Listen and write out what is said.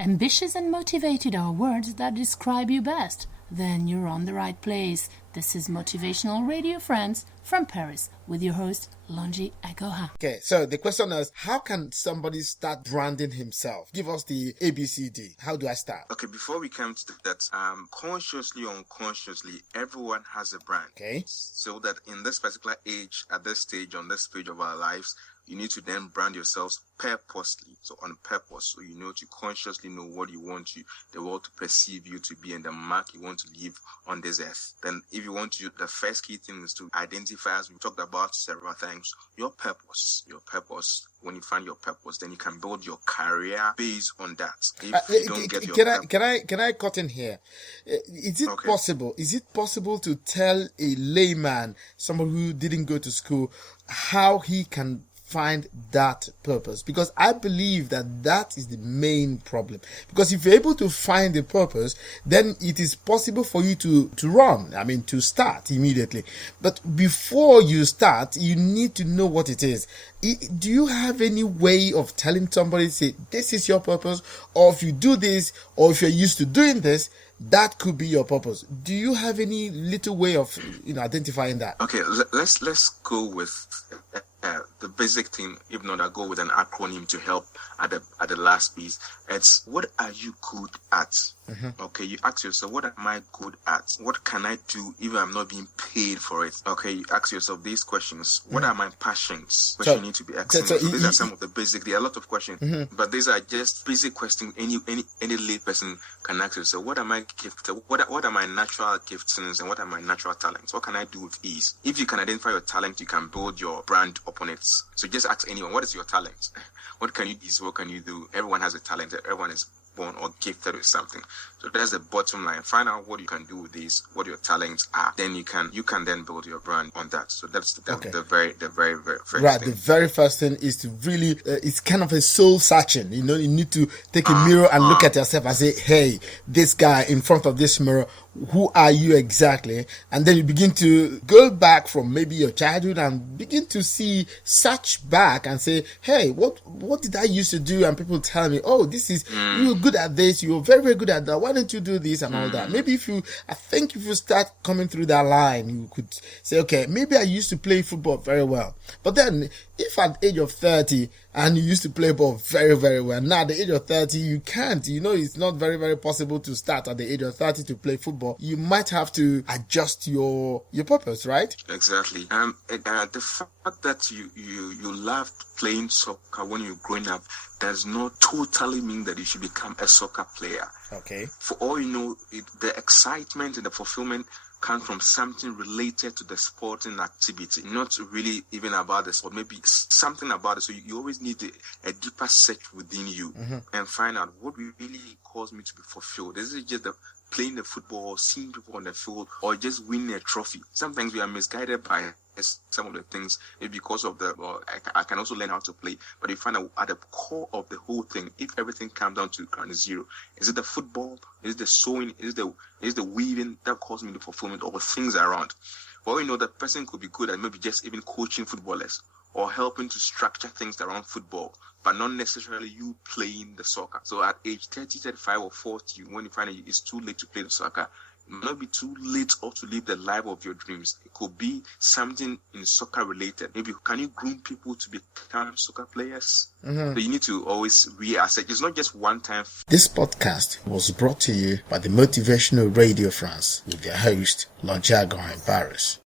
Ambitious and motivated are words that describe you best. Then you're on the right place. This is Motivational Radio Friends from Paris with your host, Longi Agoha. Okay, so the question is, how can somebody start branding himself? Give us the ABCD. How do I start? Okay, before we come to that, consciously or unconsciously, everyone has a brand. Okay. So that in this particular age, at this stage, on this stage of our lives, you need to then brand yourselves purposely. So on purpose, so you know to consciously know what you want the world to perceive you to be and the mark you want to leave on this earth. Then if you want to, the first key thing is to identify, as we talked about several times, your purpose. Your purpose. When you find your purpose, then you can build your career based on that. If you don't get your can I cut in here? Is it possible? Is it possible to tell a layman, someone who didn't go to school, how he can find that purpose? Because I believe that is the main problem. Because if you're able to find the purpose, then it is possible for you to run. I mean, to start immediately. But before you start, you need to know what it is. Do you have any way of telling somebody, say, this is your purpose, or if you do this, or if you're used to doing this, that could be your purpose? Do you have any little way of identifying that? Okay, let's go with the basic thing. If not, I'll go with an acronym to help at the last piece. It's, what are you good at? Mm-hmm. Okay, you ask yourself, what am I good at? What can I do if I'm not being paid for it? Okay, you ask yourself these questions. What are my passions? You need to be asking. So these are some of the basic. There are a lot of questions, but these are just basic questions any lay person can ask yourself. What am I gifted? What are my natural giftings and what are my natural talents? What can I do with ease? If you can identify your talent, you can build your brand upon it. So just ask anyone, what is your talent? What can you do? What can you do? Everyone has a talent. Everyone is born or gifted with something. So that's the bottom line. Find out what you can do with these, what your talents are. Then you can then build your brand on that. So that's the very first right. thing. The very first thing is to really, it's kind of a soul searching. You need to take a mirror and look at yourself and say, hey, this guy in front of this mirror, who are you exactly? And then you begin to go back from maybe your childhood and begin to search back and say, hey, what did I used to do? And people tell me, oh, this is, you were good at this, you were very, very good at that. Why don't you do this and all that? Maybe if you start coming through that line, you could say, okay, maybe I used to play football very well. But then if at the age of 30 and you used to play ball very, very well, now at the age of 30, you can't. It's not very, very possible to start at the age of 30 to play football. You might have to adjust your purpose, right? Exactly. The fact that you loved playing soccer when you're growing up does not totally mean that you should become a soccer player. Okay. For all you know, the excitement and the fulfillment comes from something related to the sporting activity, not really even about the sport, maybe something about it. So you always need a deeper search within you and find out what really caused me to be fulfilled. Is it just playing the football, seeing people on the field, or just winning a trophy? Sometimes we are misguided by some of the things because of I can also learn how to play, but you find out at the core of the whole thing, if everything comes down to ground zero, is it the football, is it the sewing, is it the weaving that caused me the fulfillment, or things around? Well, the person could be good at maybe just even coaching footballers or helping to structure things around football, but not necessarily you playing the soccer. So at age 30, 35 or 40, when you find it's too late to play the soccer, it might not be too late or to live the life of your dreams. It could be something in soccer related. Maybe can you groom people to become soccer players? So you need to always reassess. It's not just one time. This podcast was brought to you by the Motivational Radio France with their host, Longi Agoha in Paris.